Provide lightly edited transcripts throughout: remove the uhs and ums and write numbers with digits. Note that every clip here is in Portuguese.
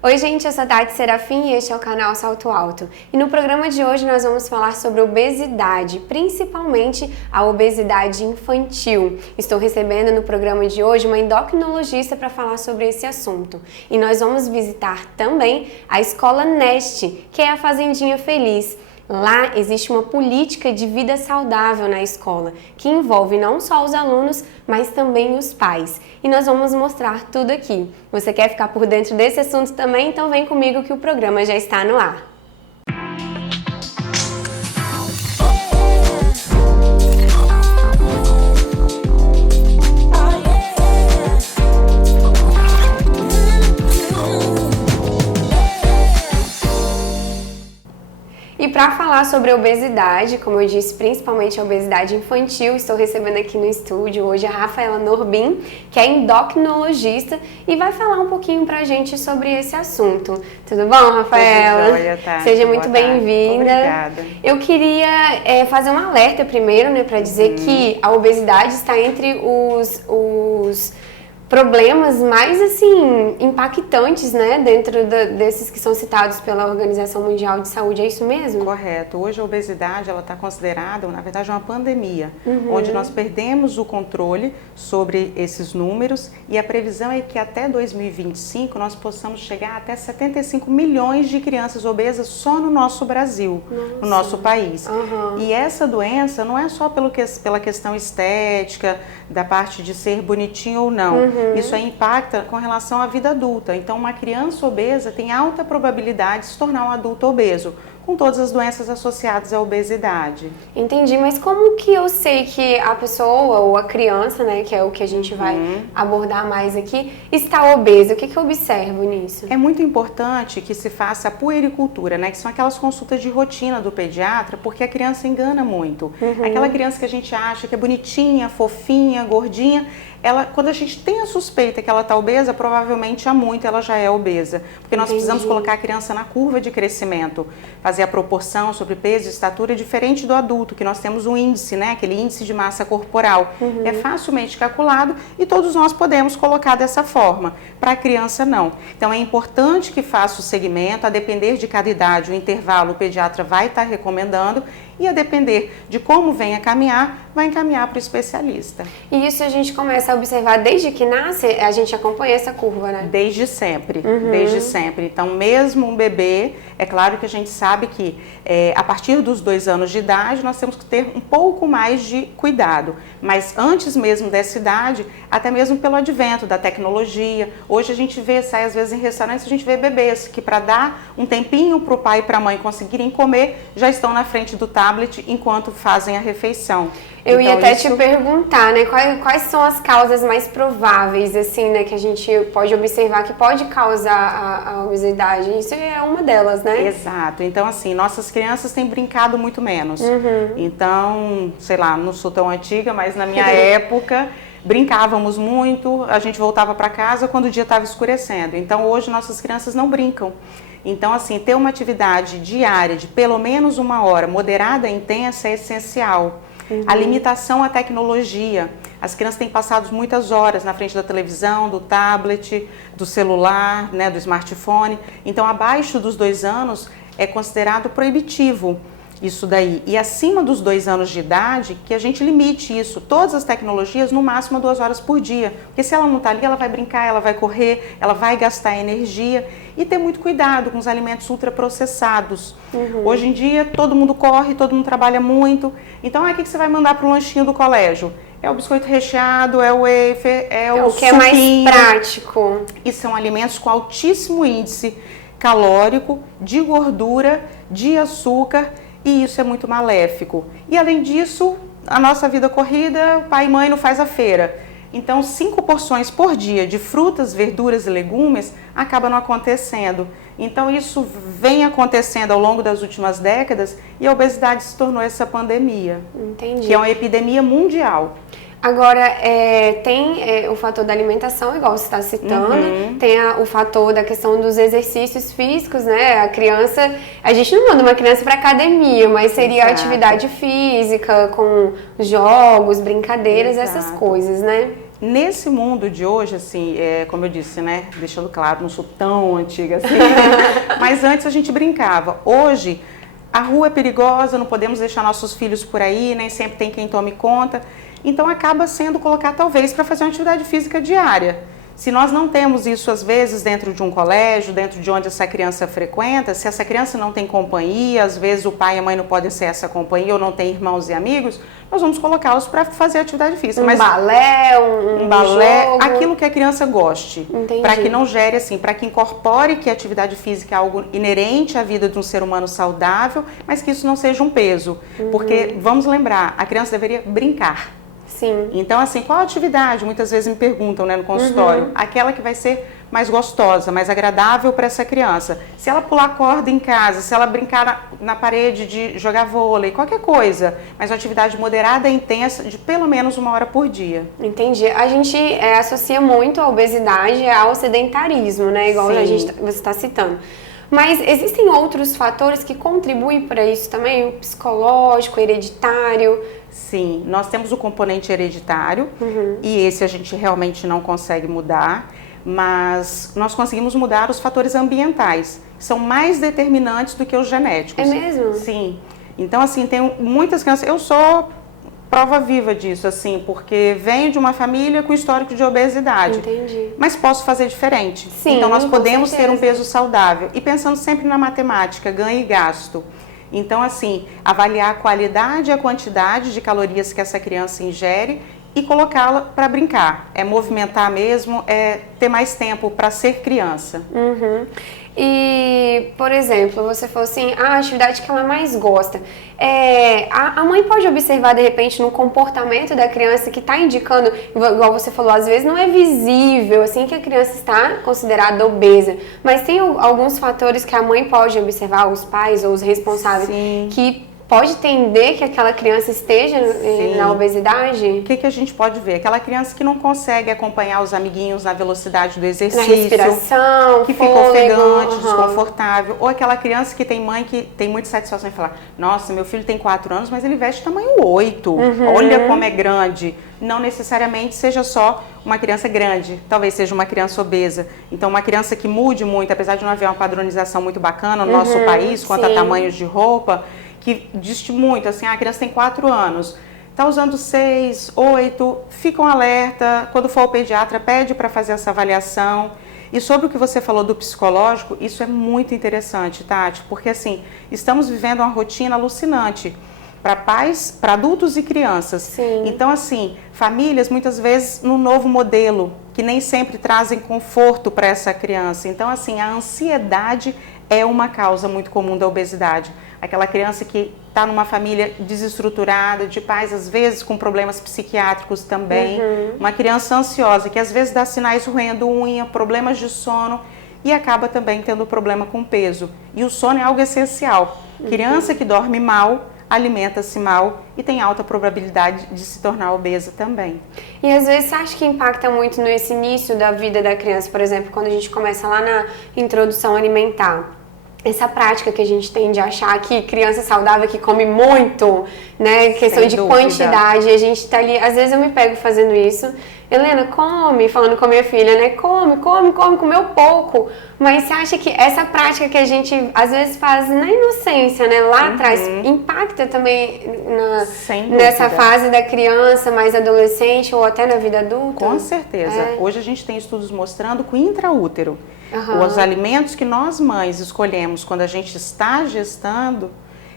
Oi gente, eu sou a Tati Serafim e este é o canal Salto Alto. E no programa de hoje nós vamos falar sobre obesidade, principalmente a obesidade infantil. Estou recebendo no programa de hoje uma endocrinologista para falar sobre esse assunto. E nós vamos visitar também a Escola Neste, que é a Fazendinha Feliz. Lá existe uma política de vida saudável na escola, que envolve não só os alunos, mas também os pais. E nós vamos mostrar tudo aqui. Você quer ficar por dentro desse assunto também? Então vem comigo que o programa já está no ar. E para falar sobre a obesidade, como eu disse, principalmente a obesidade infantil, estou recebendo aqui no estúdio hoje a Rafaela Norbin, que é endocrinologista e vai falar um pouquinho pra gente sobre esse assunto. Tudo bom, Rafaela? Tudo jóia, Tati. Seja muito bem-vinda. Obrigada. Eu queria fazer um alerta primeiro, né, para dizer que a obesidade está entre os problemas mais, assim, impactantes, né, dentro desses que são citados pela Organização Mundial de Saúde, é isso mesmo? Correto. Hoje a obesidade, ela está considerada, na verdade, uma pandemia, onde nós perdemos o controle sobre esses números e a previsão é que até 2025 nós possamos chegar até 75 milhões de crianças obesas só no nosso Brasil, no nosso país. E essa doença não é só pela questão estética, da parte de ser bonitinho ou não. Isso aí impacta com relação à vida adulta. Então, uma criança obesa tem alta probabilidade de se tornar um adulto obeso, com todas as doenças associadas à obesidade. Entendi, mas como que eu sei que a pessoa ou a criança, né, que é o que a gente vai abordar mais aqui, está obesa? O que eu observo nisso? É muito importante que se faça a puericultura, né, que são aquelas consultas de rotina do pediatra, porque a criança engana muito. Aquela criança que a gente acha que é bonitinha, fofinha, gordinha, quando a gente tem a suspeita que ela está obesa, provavelmente há muito ela já é obesa. Porque nós precisamos colocar a criança na curva de crescimento, fazer a proporção sobre peso e estatura diferente do adulto, que nós temos um índice, né, aquele índice de massa corporal. É facilmente calculado e todos nós podemos colocar dessa forma. Para a criança, não. Então, é importante que faça o segmento, a depender de cada idade, o intervalo o pediatra vai estar recomendando e a depender de como vem a caminhar, vai encaminhar para o especialista. E isso a gente começa a observar desde que nasce, a gente acompanha essa curva, né? Desde sempre, desde sempre. Então, mesmo um bebê, é claro que a gente sabe que a partir dos 2 anos de idade, nós temos que ter um pouco mais de cuidado. Mas antes mesmo dessa idade, até mesmo pelo advento da tecnologia, hoje a gente vê, sai às vezes em restaurantes, a gente vê bebês que para dar um tempinho para o pai e para a mãe conseguirem comer, já estão na frente do tablet enquanto fazem a refeição. Eu ia até te perguntar, né, quais são as causas mais prováveis, assim, né, que a gente pode observar que pode causar a obesidade. Isso é uma delas, né? Exato. Então, assim, nossas crianças têm brincado muito menos. Então, sei lá, não sou tão antiga, mas na minha época brincávamos muito, a gente voltava para casa quando o dia estava escurecendo. Então, hoje nossas crianças não brincam. Então, assim, ter uma atividade diária de pelo menos 1 hora, moderada e intensa, é essencial. A limitação à tecnologia. As crianças têm passado muitas horas na frente da televisão, do tablet, do celular, né, do smartphone. Então, abaixo dos 2 anos é considerado proibitivo isso daí. E acima dos 2 anos de idade, que a gente limite isso. Todas as tecnologias, no máximo 2 horas por dia. Porque se ela não está ali, ela vai brincar, ela vai correr, ela vai gastar energia. E ter muito cuidado com os alimentos ultraprocessados. Hoje em dia, todo mundo corre, todo mundo trabalha muito. Então, o que você vai mandar para o lanchinho do colégio? É o biscoito recheado, é o wafer, é o que é mais prático. E são alimentos com altíssimo índice calórico, de gordura, de açúcar, e isso é muito maléfico. E além disso, a nossa vida corrida, pai e mãe não faz a feira. Então, 5 porções por dia de frutas, verduras e legumes acaba não acontecendo. Então, isso vem acontecendo ao longo das últimas décadas e a obesidade se tornou essa pandemia. Entendi. Que é uma epidemia mundial. Agora, tem o fator da alimentação, igual você está citando, tem o fator da questão dos exercícios físicos, né? A criança, a gente não manda uma criança para academia, mas seria a atividade física, com jogos, brincadeiras, essas coisas, né? Nesse mundo de hoje, assim, como eu disse, né, deixando claro, não sou tão antiga assim, mas antes a gente brincava. Hoje, a rua é perigosa, não podemos deixar nossos filhos por aí, nem sempre tem quem tome conta. Então, acaba sendo colocar, talvez, para fazer uma atividade física diária. Se nós não temos isso, às vezes, dentro de um colégio, dentro de onde essa criança frequenta, se essa criança não tem companhia, às vezes o pai e a mãe não podem ser essa companhia ou não tem irmãos e amigos, nós vamos colocá-los para fazer atividade física. Um balé, um balé, jogo. Aquilo que a criança goste. Entendi. Para que não gere assim, para que incorpore que a atividade física é algo inerente à vida de um ser humano saudável, mas que isso não seja um peso. Porque, vamos lembrar, a criança deveria brincar. Sim. Então, assim, qual atividade? Muitas vezes me perguntam, né, no consultório. Aquela que vai ser mais gostosa, mais agradável para essa criança. Se ela pular corda em casa, se ela brincar na parede de jogar vôlei, qualquer coisa, mas uma atividade moderada e intensa de pelo menos 1 hora por dia. Entendi. A gente associa muito a obesidade ao sedentarismo, né? Igual você está citando. Mas existem outros fatores que contribuem para isso também? O psicológico, hereditário? Sim, nós temos o componente hereditário e esse a gente realmente não consegue mudar, mas nós conseguimos mudar os fatores ambientais, que são mais determinantes do que os genéticos. É mesmo? Sim. Então, assim, tem muitas crianças... Eu sou prova viva disso, assim, porque venho de uma família com histórico de obesidade. Entendi. Mas posso fazer diferente. Sim, então, nós podemos ter um certeza. peso saudável. E pensando sempre na matemática, ganho e gasto. Então, assim, avaliar a qualidade e a quantidade de calorias que essa criança ingere e colocá-la para brincar. É movimentar mesmo, é ter mais tempo para ser criança. E, por exemplo, você falou assim, a atividade que ela mais gosta. A mãe pode observar, de repente, no comportamento da criança que está indicando, igual você falou, às vezes não é visível, assim, que a criança está considerada obesa. Mas tem alguns fatores que a mãe pode observar, os pais ou os responsáveis, Sim. que pode tender que aquela criança esteja na obesidade? O que a gente pode ver? Aquela criança que não consegue acompanhar os amiguinhos na velocidade do exercício. Na respiração, que fôlego, fica ofegante, desconfortável. Ou aquela criança que tem mãe que tem muita satisfação em falar, nossa, meu filho tem 4 anos, mas ele veste tamanho 8. Olha como é grande. Não necessariamente seja só uma criança grande, talvez seja uma criança obesa. Então, uma criança que mude muito, apesar de não haver uma padronização muito bacana no nosso país, quanto a tamanhos de roupa, que diz muito, assim, a criança tem 4 anos, está usando 6, 8, fica um alerta, quando for ao pediatra, pede para fazer essa avaliação. E sobre o que você falou do psicológico, isso é muito interessante, Tati, porque assim, estamos vivendo uma rotina alucinante para pais, para adultos e crianças. Sim. Então, assim, famílias muitas vezes no novo modelo, que nem sempre trazem conforto para essa criança. Então, assim, a ansiedade é uma causa muito comum da obesidade. Aquela criança que está numa família desestruturada, de pais às vezes com problemas psiquiátricos também. Uma criança ansiosa que às vezes dá sinais roendo unha, problemas de sono e acaba também tendo problema com peso. E o sono é algo essencial. Criança que dorme mal, alimenta-se mal e tem alta probabilidade de se tornar obesa também. E às vezes você acha que impacta muito nesse início da vida da criança, por exemplo, quando a gente começa lá na introdução alimentar? Essa prática que a gente tem de achar que criança saudável que come muito, né, questão de quantidade, a gente tá ali, às vezes eu me pego fazendo isso, Helena, come, falando com a minha filha, né, come, comeu pouco, mas você acha que essa prática que a gente às vezes faz na inocência, né, lá atrás, impacta também nessa fase da criança, mais adolescente ou até na vida adulta? Com certeza. Hoje a gente tem estudos mostrando que o intraútero, os alimentos que nós mães escolhemos quando a gente está gestando,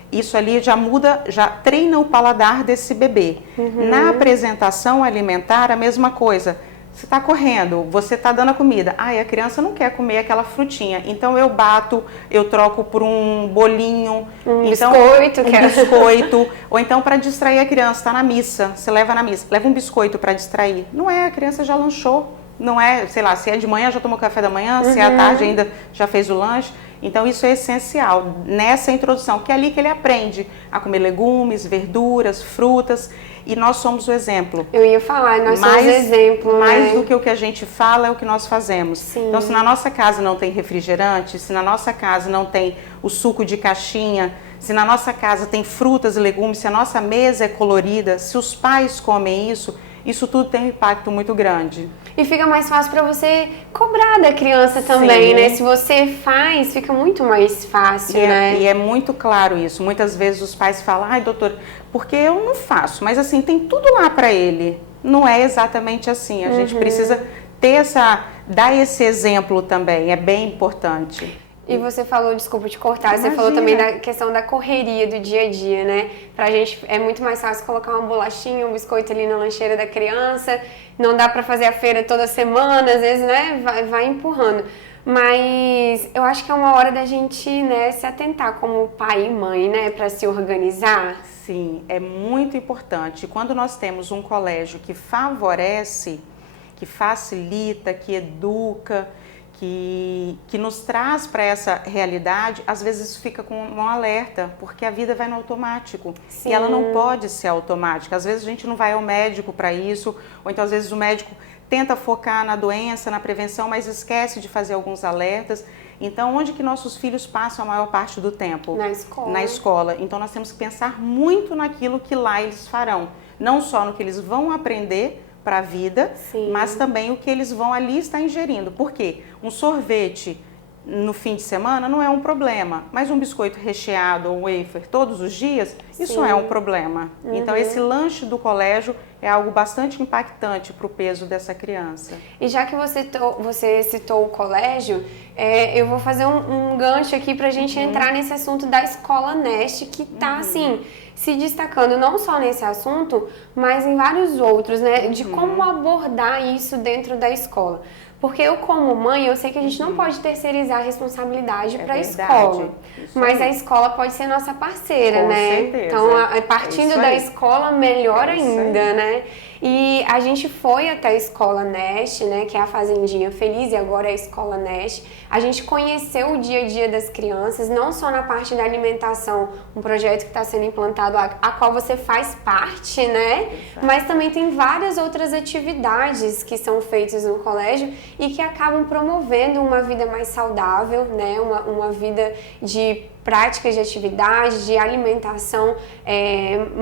isso ali já muda, já treina o paladar desse bebê. Na apresentação alimentar, a mesma coisa. Você está correndo, você está dando a comida. A criança não quer comer aquela frutinha. Então eu bato, eu troco por um bolinho. Biscoito. Ou então para distrair a criança, está na missa, você leva na missa. Leva um biscoito para distrair. Não é, a criança já lanchou. Não é, sei lá, se é de manhã já tomou café da manhã, se é à tarde ainda já fez o lanche. Então isso é essencial nessa introdução, que é ali que ele aprende a comer legumes, verduras, frutas, e nós somos o exemplo. Eu ia falar, nós somos exemplo, mais do que o que a gente fala é o que nós fazemos. Sim. Então se na nossa casa não tem refrigerante, se na nossa casa não tem o suco de caixinha, se na nossa casa tem frutas e legumes, se a nossa mesa é colorida, se os pais comem isso, isso tudo tem um impacto muito grande. E fica mais fácil para você cobrar da criança também, Sim. né? Se você faz, fica muito mais fácil, né? E é muito claro isso. Muitas vezes os pais falam, ai doutor, porque eu não faço, mas assim, tem tudo lá para ele. Não é exatamente assim, a gente precisa dar esse exemplo também, é bem importante. E você falou, desculpa te cortar, Imagina. você falou também da questão da correria do dia a dia, né? Pra gente é muito mais fácil colocar uma bolachinha, um biscoito ali na lancheira da criança, não dá pra fazer a feira toda semana, às vezes, né? Vai empurrando. Mas eu acho que é uma hora da gente, né, se atentar como pai e mãe, né, pra se organizar. Sim, é muito importante. Quando nós temos um colégio que favorece, que facilita, que educa, que nos traz para essa realidade, às vezes isso fica com um alerta, porque a vida vai no automático. Sim. E ela não pode ser automática. Às vezes a gente não vai ao médico para isso, ou então às vezes o médico tenta focar na doença, na prevenção, mas esquece de fazer alguns alertas. Então, onde que nossos filhos passam a maior parte do tempo? Na escola. Na escola. Então, nós temos que pensar muito naquilo que lá eles farão. Não só no que eles vão aprender para a vida, Sim. mas também o que eles vão ali estar ingerindo. Por quê? Um sorvete no fim de semana não é um problema, mas um biscoito recheado ou um wafer todos os dias, isso Sim. é um problema. Então, esse lanche do colégio é algo bastante impactante para o peso dessa criança. E já que você citou o colégio, eu vou fazer um gancho aqui para a gente entrar nesse assunto da Escola Neste, que está, assim, se destacando não só nesse assunto, mas em vários outros, né? De como abordar isso dentro da escola. Porque eu, como mãe, eu sei que a gente não pode terceirizar a responsabilidade para a escola. Mas a escola pode ser nossa parceira, Com né? certeza. Então, partindo da escola, melhor ainda, né? E a gente foi até a Escola Neste, né, que é a Fazendinha Feliz, e agora é a Escola Neste. A gente conheceu o dia a dia das crianças, não só na parte da alimentação, um projeto que está sendo implantado, a qual você faz parte, né? Exato. Mas também tem várias outras atividades que são feitas no colégio e que acabam promovendo uma vida mais saudável, né? Uma vida de práticas de atividade, de alimentação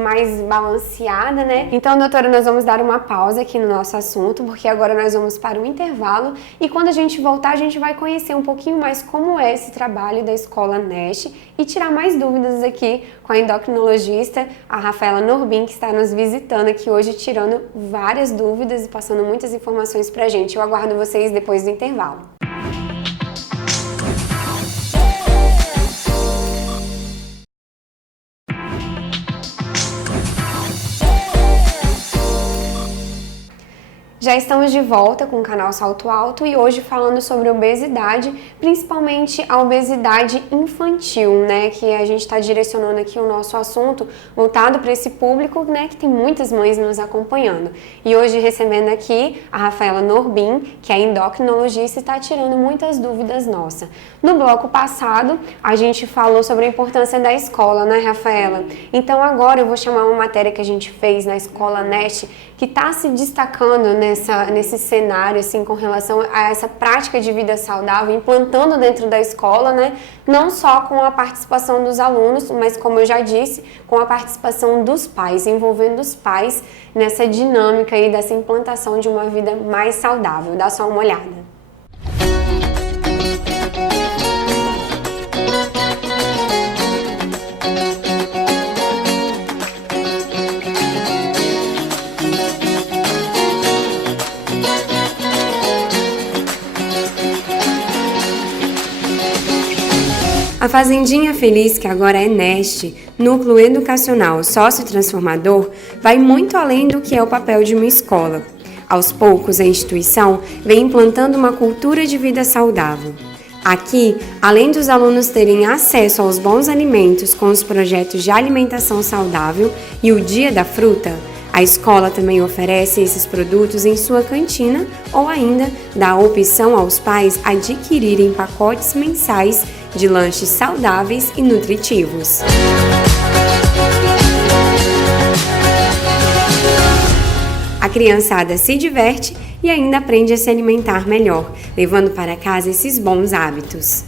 mais balanceada, né? Então, doutora, nós vamos dar uma pausa aqui no nosso assunto, porque agora nós vamos para um intervalo e quando a gente voltar, a gente vai conhecer um pouquinho mais como é esse trabalho da Escola Neste e tirar mais dúvidas aqui com a endocrinologista, a Rafaela Norbin, que está nos visitando aqui hoje, tirando várias dúvidas e passando muitas informações pra gente. Eu aguardo vocês depois do intervalo. Já estamos de volta com o canal Salto Alto e hoje falando sobre obesidade, principalmente a obesidade infantil, né? Que a gente está direcionando aqui o nosso assunto voltado para esse público, né? Que tem muitas mães nos acompanhando. E hoje recebendo aqui a Rafaela Norbin, que é endocrinologista e está tirando muitas dúvidas nossas. No bloco passado, a gente falou sobre a importância da escola, né, Rafaela? Então agora eu vou chamar uma matéria que a gente fez na Escola Neste, que está se destacando, né? Nesse cenário, assim, com relação a essa prática de vida saudável, implantando dentro da escola, né? Não só com a participação dos alunos, mas, como eu já disse, com a participação dos pais, envolvendo os pais nessa dinâmica aí dessa implantação de uma vida mais saudável. Dá só uma olhada. A Fazendinha Feliz, que agora é Neste, Núcleo Educacional Sócio-Transformador, vai muito além do que é o papel de uma escola. Aos poucos, a instituição vem implantando uma cultura de vida saudável. Aqui, além dos alunos terem acesso aos bons alimentos com os projetos de alimentação saudável e o Dia da Fruta, a escola também oferece esses produtos em sua cantina ou ainda dá a opção aos pais adquirirem pacotes mensais de lanches saudáveis e nutritivos. A criançada se diverte e ainda aprende a se alimentar melhor, levando para casa esses bons hábitos.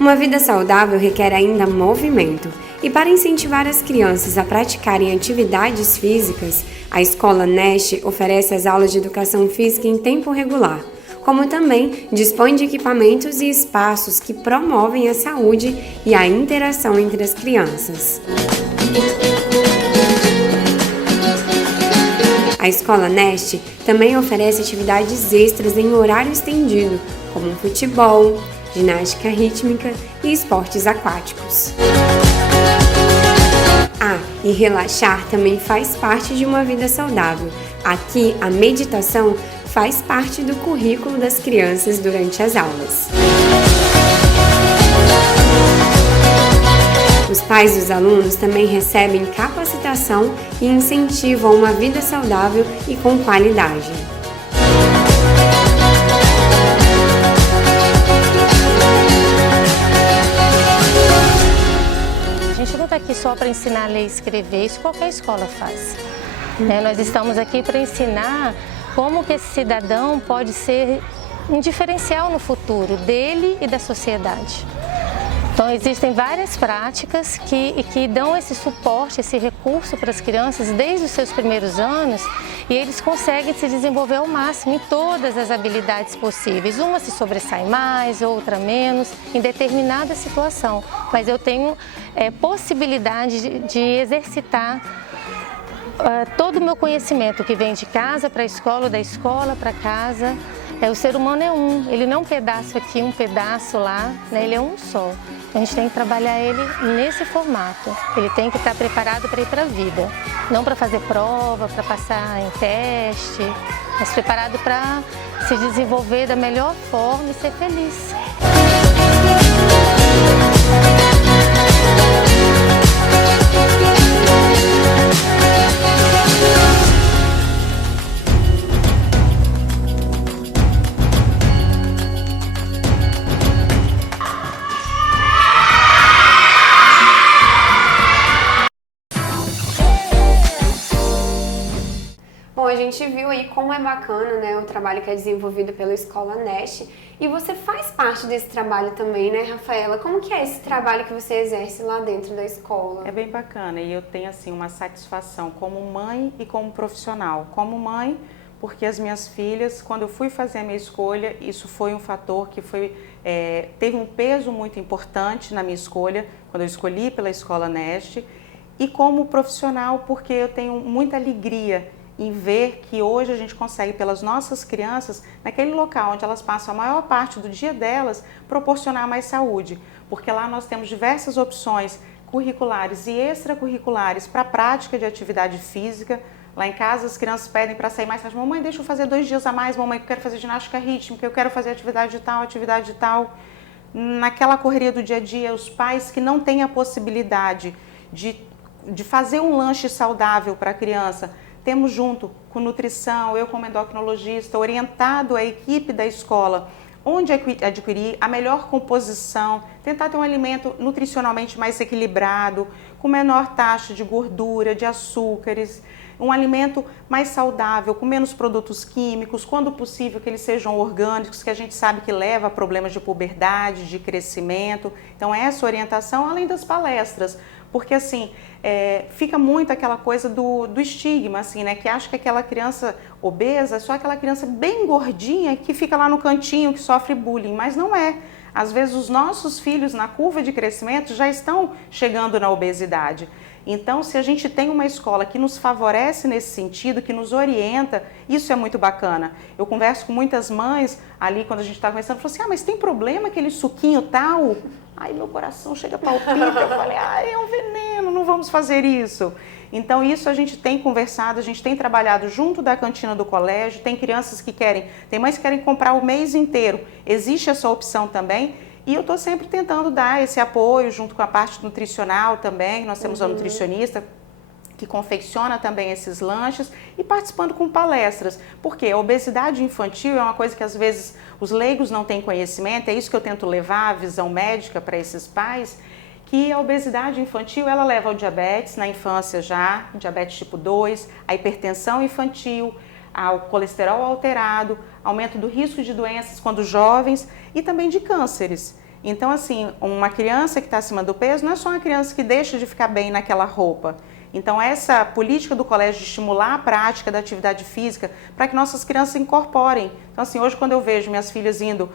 Uma vida saudável requer ainda movimento E para incentivar as crianças a praticarem atividades físicas, a Escola Neste oferece as aulas de educação física em tempo regular, como também dispõe de equipamentos e espaços que promovem a saúde e a interação entre as crianças. A Escola Neste também oferece atividades extras em horário estendido, como futebol, ginástica rítmica e esportes aquáticos. E relaxar também faz parte de uma vida saudável. Aqui, a meditação faz parte do currículo das crianças durante as aulas. Os pais dos alunos também recebem capacitação e incentivo a uma vida saudável e com qualidade. A gente não está aqui só para ensinar a ler e escrever, isso qualquer escola faz. Nós estamos aqui para ensinar como que esse cidadão pode ser um diferencial no futuro dele e da sociedade. Então existem várias práticas que dão esse suporte, esse recurso para as crianças desde os seus primeiros anos e eles conseguem se desenvolver ao máximo em todas as habilidades possíveis. Uma se sobressai mais, outra menos, em determinada situação, mas eu tenho possibilidade de exercitar todo o meu conhecimento que vem de casa para a escola, da escola para casa. O ser humano é um, ele não é um pedaço aqui, um pedaço lá, né? Ele é um só. A gente tem que trabalhar ele nesse formato. Ele tem que estar preparado para ir para a vida. Não para fazer prova, para passar em teste, mas preparado para se desenvolver da melhor forma e ser feliz. Bom, a gente viu aí como é bacana, né, o trabalho que é desenvolvido pela Escola Neste. E você faz parte desse trabalho também, né, Rafaela? Como que é esse trabalho que você exerce lá dentro da escola? É bem bacana e eu tenho assim uma satisfação como mãe e como profissional. Como mãe, porque as minhas filhas, quando eu fui fazer a minha escolha, isso foi um fator que teve um peso muito importante na minha escolha, quando eu escolhi pela Escola Neste. E como profissional, porque eu tenho muita alegria em ver que hoje a gente consegue, pelas nossas crianças, naquele local onde elas passam a maior parte do dia delas, proporcionar mais saúde. Porque lá nós temos diversas opções curriculares e extracurriculares para a prática de atividade física. Lá em casa as crianças pedem para sair mais tarde: mamãe, deixa eu fazer 2 dias a mais, mamãe, eu quero fazer ginástica rítmica, eu quero fazer atividade de tal. Naquela correria do dia a dia, os pais que não têm a possibilidade de fazer um lanche saudável para a criança, temos junto com nutrição, eu como endocrinologista, orientado a equipe da escola, onde adquirir a melhor composição, tentar ter um alimento nutricionalmente mais equilibrado, com menor taxa de gordura, de açúcares, um alimento mais saudável, com menos produtos químicos, quando possível que eles sejam orgânicos, que a gente sabe que leva a problemas de puberdade, de crescimento. Então essa orientação, além das palestras, porque assim, fica muito aquela coisa do estigma, assim, né? Que acha que aquela criança obesa é só aquela criança bem gordinha que fica lá no cantinho, que sofre bullying, mas não é. Às vezes os nossos filhos na curva de crescimento já estão chegando na obesidade. Então, se a gente tem uma escola que nos favorece nesse sentido, que nos orienta, isso é muito bacana. Eu converso com muitas mães ali, quando a gente está conversando, falo assim: mas tem problema aquele suquinho tal? Ai, meu coração chega a palpita. Eu falei: é um veneno, não vamos fazer isso. Então, isso a gente tem conversado, a gente tem trabalhado junto da cantina do colégio, tem crianças que tem mães que querem comprar o mês inteiro, existe essa opção também. E eu estou sempre tentando dar esse apoio junto com a parte nutricional também. Nós temos a nutricionista que confecciona também esses lanches e participando com palestras. Porque a obesidade infantil é uma coisa que às vezes os leigos não têm conhecimento, é isso que eu tento levar, a visão médica para esses pais, que a obesidade infantil ela leva ao diabetes na infância já, diabetes tipo 2, a hipertensão infantil, ao colesterol alterado, aumento do risco de doenças quando jovens e também de cânceres. Então, assim, uma criança que está acima do peso não é só uma criança que deixa de ficar bem naquela roupa. Então, essa política do colégio de estimular a prática da atividade física para que nossas crianças incorporem. Então, assim, hoje quando eu vejo minhas filhas indo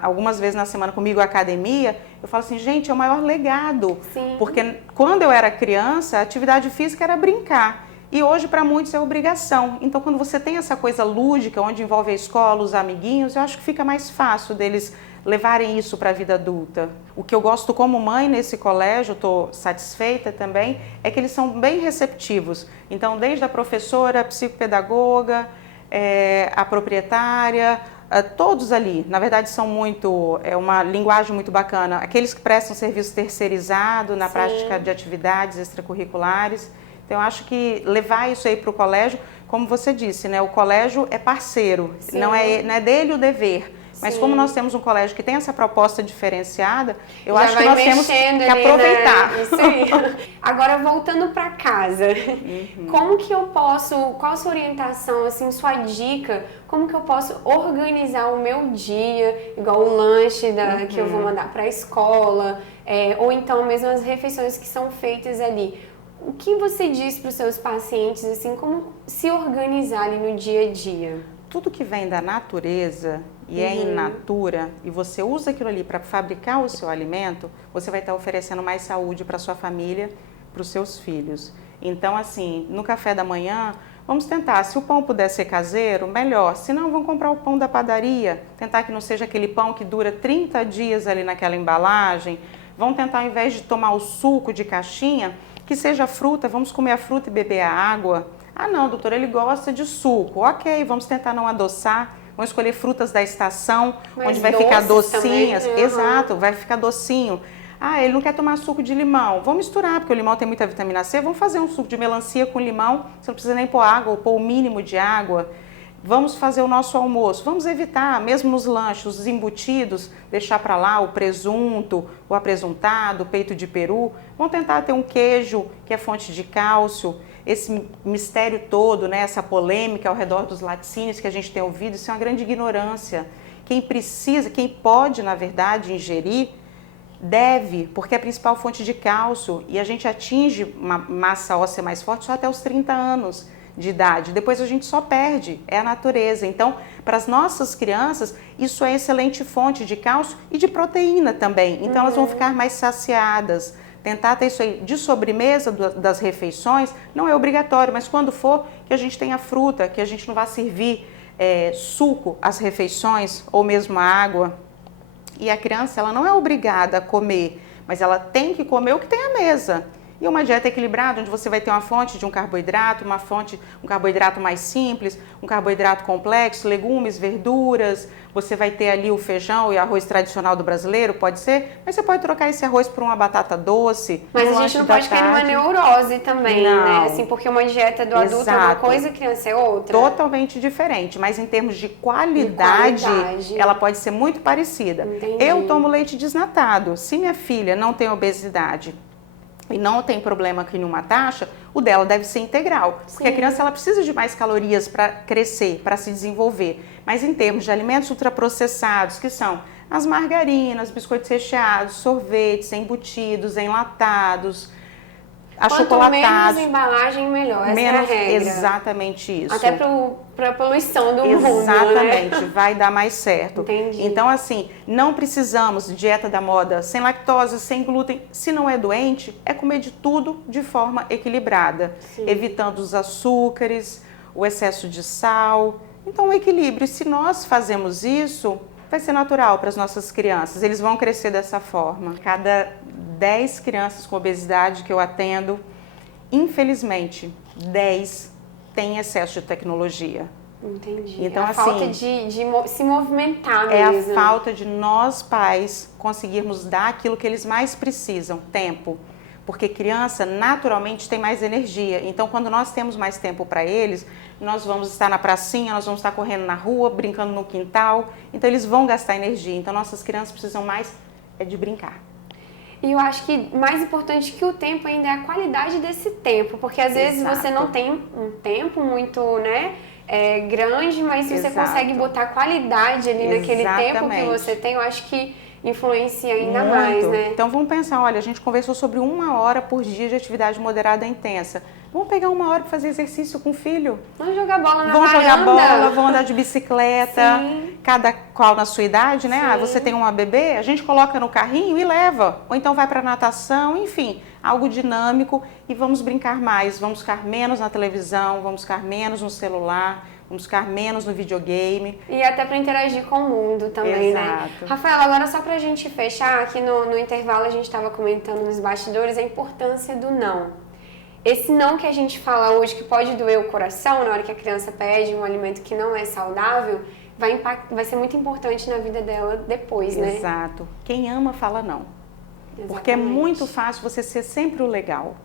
algumas vezes na semana comigo à academia, eu falo assim, gente, é o maior legado. Sim. Porque quando eu era criança, a atividade física era brincar. E hoje, para muitos, é obrigação. Então, quando você tem essa coisa lúdica, onde envolve a escola, os amiguinhos, eu acho que fica mais fácil deles levarem isso para a vida adulta. O que eu gosto como mãe nesse colégio, estou satisfeita também, é que eles são bem receptivos. Então, desde a professora, a psicopedagoga, a proprietária, todos ali, na verdade, são uma linguagem muito bacana. Aqueles que prestam serviço terceirizado na prática de atividades extracurriculares. Então, eu acho que levar isso aí para o colégio, como você disse, né? O colégio é parceiro, não é dele o dever. Mas como nós temos um colégio que tem essa proposta diferenciada, eu acho que nós temos que aproveitar. Isso aí. Agora, voltando para casa, como que eu posso, qual a sua orientação, assim, sua dica, como que eu posso organizar o meu dia, igual o lanche que eu vou mandar para a escola, ou então mesmo as refeições que são feitas ali. O que você diz para os seus pacientes, assim, como se organizar ali no dia a dia? Tudo que vem da natureza e é in natura, e você usa aquilo ali para fabricar o seu alimento, você vai estar oferecendo mais saúde para sua família, para os seus filhos. Então, assim, no café da manhã, vamos tentar, se o pão puder ser caseiro, melhor. Se não, vamos comprar o pão da padaria, tentar que não seja aquele pão que dura 30 dias ali naquela embalagem. Vamos tentar, ao invés de tomar o suco de caixinha, que seja fruta, vamos comer a fruta e beber a água. Ah, não, doutor, ele gosta de suco. Ok, vamos tentar não adoçar. Vamos escolher frutas da estação, onde vai ficar docinhas. Também, Exato, vai ficar docinho. Ah, ele não quer tomar suco de limão. Vamos misturar, porque o limão tem muita vitamina C. Vamos fazer um suco de melancia com limão. Você não precisa nem pôr água, ou pôr o mínimo de água. Vamos fazer o nosso almoço. Vamos evitar, mesmo nos lanches, os embutidos, deixar para lá o presunto, o apresuntado, o peito de peru. Vamos tentar ter um queijo, que é fonte de cálcio. Esse mistério todo, né, essa polêmica ao redor dos laticínios que a gente tem ouvido, isso é uma grande ignorância. Quem precisa, quem pode, na verdade, ingerir, deve, porque é a principal fonte de cálcio e a gente atinge uma massa óssea mais forte só até os 30 anos de idade. Depois a gente só perde, é a natureza. Então, para as nossas crianças, isso é excelente fonte de cálcio e de proteína também. Então, elas vão ficar mais saciadas. Tentar ter isso aí de sobremesa das refeições não é obrigatório, mas quando for, que a gente tenha fruta, que a gente não vá servir suco às refeições ou mesmo a água. E a criança, ela não é obrigada a comer, mas ela tem que comer o que tem à mesa. E uma dieta equilibrada, onde você vai ter uma fonte de um carboidrato, um carboidrato mais simples, um carboidrato complexo, legumes, verduras, você vai ter ali o feijão e arroz tradicional do brasileiro, pode ser, mas você pode trocar esse arroz por uma batata doce. Mas a gente não pode cair numa neurose também, né? Assim, porque uma dieta do adulto é uma coisa e criança é outra. Totalmente diferente, mas em termos de qualidade, ela pode ser muito parecida. Entendi. Eu tomo leite desnatado. Se minha filha não tem obesidade e não tem problema aqui numa taxa, o dela deve ser integral. Sim. Porque a criança ela precisa de mais calorias para crescer, para se desenvolver. Mas em termos de alimentos ultraprocessados, que são as margarinas, biscoitos recheados, sorvetes, embutidos, enlatados, achocolatados. Quanto menos embalagem, melhor. Essa é a regra. Exatamente isso. Até para a poluição do mundo, Exatamente, né? vai dar mais certo. Entendi. Então, assim, não precisamos de dieta da moda sem lactose, sem glúten. Se não é doente, é comer de tudo de forma equilibrada, evitando os açúcares, o excesso de sal. Então, o equilíbrio. Se nós fazemos isso, vai ser natural para as nossas crianças. Eles vão crescer dessa forma. Cada 10 crianças com obesidade que eu atendo, infelizmente, 10 têm excesso de tecnologia. Entendi. Então, a assim, falta de se movimentar é mesmo. a falta de nós, pais, conseguirmos dar aquilo que eles mais precisam, tempo. Porque criança, naturalmente, tem mais energia. Então, quando nós temos mais tempo para eles, nós vamos estar na pracinha, nós vamos estar correndo na rua, brincando no quintal. Então, eles vão gastar energia. Então, nossas crianças precisam mais de brincar. E eu acho que mais importante que o tempo ainda é a qualidade desse tempo. Porque, às vezes, você não tem um tempo muito, né, grande, mas se você consegue botar qualidade ali naquele tempo que você tem, eu acho que influencia ainda Muito. mais, né? Então vamos pensar, olha, a gente conversou sobre 1 hora por dia de atividade moderada intensa. Vamos pegar 1 hora para fazer exercício com o filho? Vamos jogar bola na Vão varanda. jogar bola, vão andar de bicicleta, Sim. cada qual na sua idade, né? Sim. Ah, você tem uma bebê, a gente coloca no carrinho e leva. Ou então vai para natação, enfim, algo dinâmico e vamos brincar mais, vamos ficar menos na televisão, vamos ficar menos no celular, vamos ficar menos no videogame. E até para interagir com o mundo também, né? Exato. Rafaela, agora só pra gente fechar, aqui no intervalo a gente estava comentando nos bastidores a importância do não. Esse não que a gente fala hoje, que pode doer o coração na hora que a criança pede um alimento que não é saudável, vai ser muito importante na vida dela depois, né? Exato. Quem ama fala não. Exatamente. Porque é muito fácil você ser sempre o legal.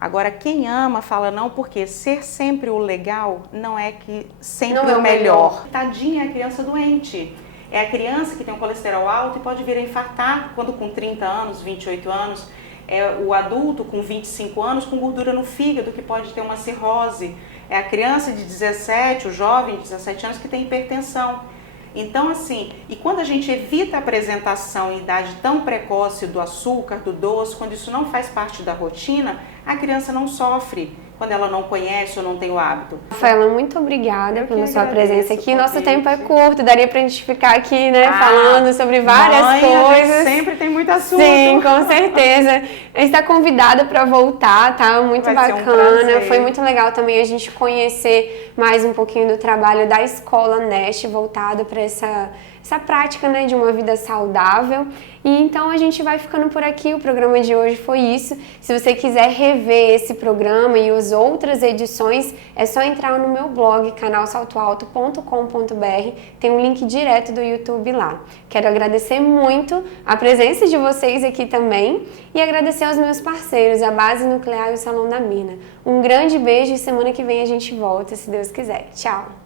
Agora, quem ama fala não, porque ser sempre o legal não é que sempre Não é o o melhor. Tadinha é a criança doente. É a criança que tem um colesterol alto e pode vir a infartar quando com 30 anos, 28 anos. É o adulto com 25 anos com gordura no fígado que pode ter uma cirrose. É a criança de 17, o jovem de 17 anos que tem hipertensão. Então, assim, e quando a gente evita a apresentação em idade tão precoce do açúcar, do doce, quando isso não faz parte da rotina, a criança não sofre quando ela não conhece ou não tem o hábito. Rafaela, muito obrigada pela sua presença aqui. o Nosso convite. tempo é curto, daria pra gente ficar aqui, né, falando sobre várias mãe, a coisas. gente sempre tem muito assunto. Sim, com certeza. Está convidada para voltar, tá? Muito Vai ser um bacana. prazer. Foi muito legal também a gente conhecer mais um pouquinho do trabalho da Escola Nest, voltado para essa prática, né, de uma vida saudável. E então a gente vai ficando por aqui. O programa de hoje foi isso. Se você quiser rever esse programa e as outras edições, é só entrar no meu blog, canalsaltoalto.com.br. Tem um link direto do YouTube lá. Quero agradecer muito a presença de vocês aqui também e agradecer aos meus parceiros, a Base Nuclear e o Salão da Mina. Um grande beijo e semana que vem a gente volta, se Deus quiser. Tchau!